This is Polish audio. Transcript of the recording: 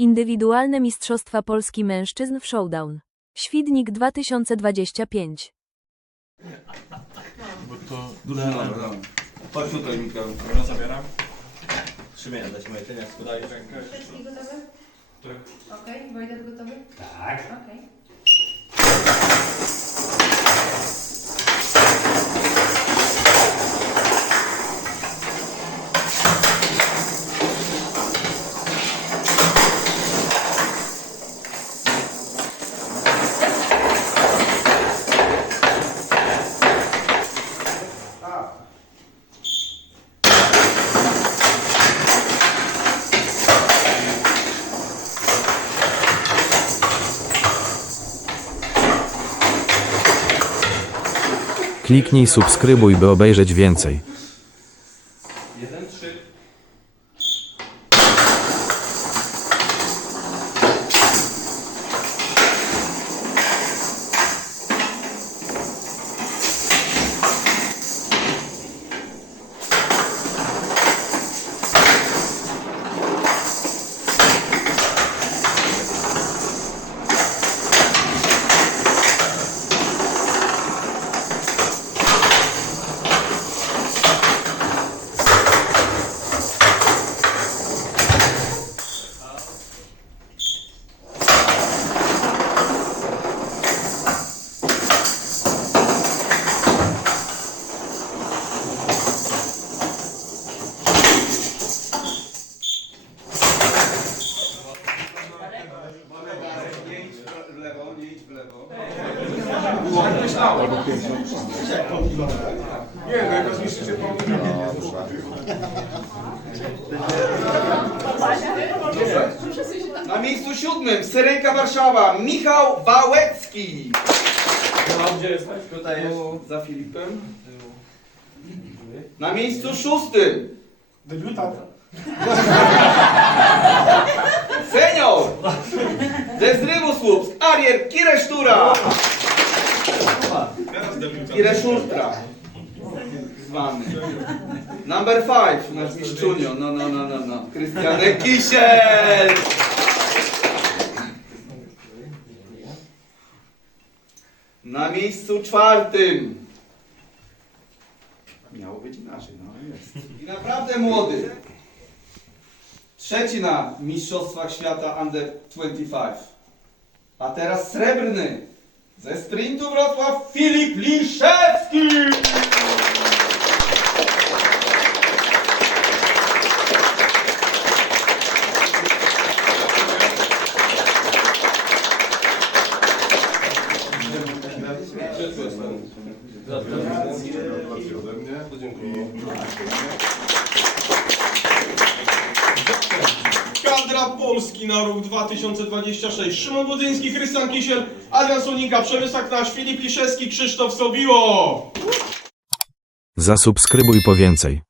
Indywidualne Mistrzostwa Polski Mężczyzn w Showdown. Świdnik 2025. Bo to dobra, dobra. Chodź tutaj, Michał. Dobra, zabieram. Trzymaj, dać moje ten, jak składajesz. Wszystkich gotowy? Tak. Okej, Wojtek gotowy? Tak. Okej. Kliknij subskrybuj, by obejrzeć więcej. Lewo, nie idź w lewo. Na miejscu siódmym Syrenka Warszawa, Michał Wałecki. No, gdzie jesteś? Tutaj jest. Za Filipem. Na miejscu szóstym Debiutant. Kireszurtra. Zwany. Number five, nasz mistrzunio. No, no, no, no, no. Krystianek Kisiel. Na miejscu czwartym. Miało być inaczej, no jest. I naprawdę młody. Trzeci na Mistrzostwach Świata Under 25. A teraz srebrny. Ze sprintu Wrocław Filip Liszewski. Polski na rok 2026. Szymon Budzyński, Krystian Kisiel, Adrian Sonika, Przemysław Naś, Filip Liszewski, Krzysztof Sobiło. Zasubskrybuj po więcej.